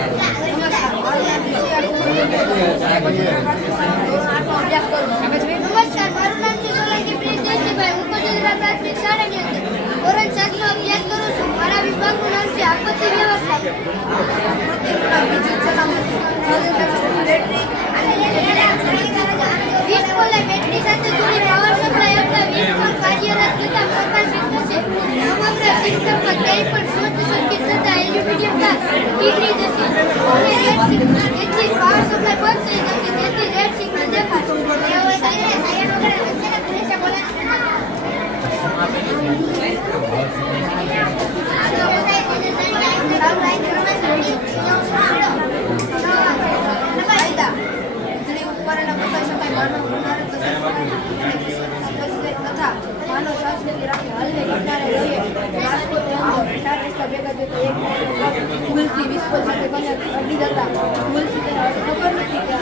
નમસ્કાર, મારું નામ છે સોલંકી પ્રિન્સ જયસિંહભાઈ. હું કોટેશ્વર પ્રાથમિક શાળાની અંદર ધોરણ 7નો અભ્યાસ કરું છું. મારા વિભાગનું નામ છે આપત્તિ વ્યવસ્થાપન. વીજ પોલે બેટરી સાથે જોડી પાવર સપ્લાય આપતા વીજ પર કાર્યરત થતા પ્રકાશિત થશે. સમગ્ર સિસ્ટમમાં કંઈ પણ શોર્ટ સર્કિટ થતા એલ્યુમિનિયમ તાર પીગળી જશે અને તેથી પાવર સપ્લાય બંધ થઈ જશે. તેથી રેડ સિગ્નલ દેખાશે. માનવ સંસ્કૃતિ રાખી હાલને ઘટનાને લઈએ રાજકોટની અંદર 4 રસ્તા ભેગા થતા એક ભૂલથી વિસ્ફોટ સાથે બંને અડી જતા ભૂલથી તેને ખબર નથી કે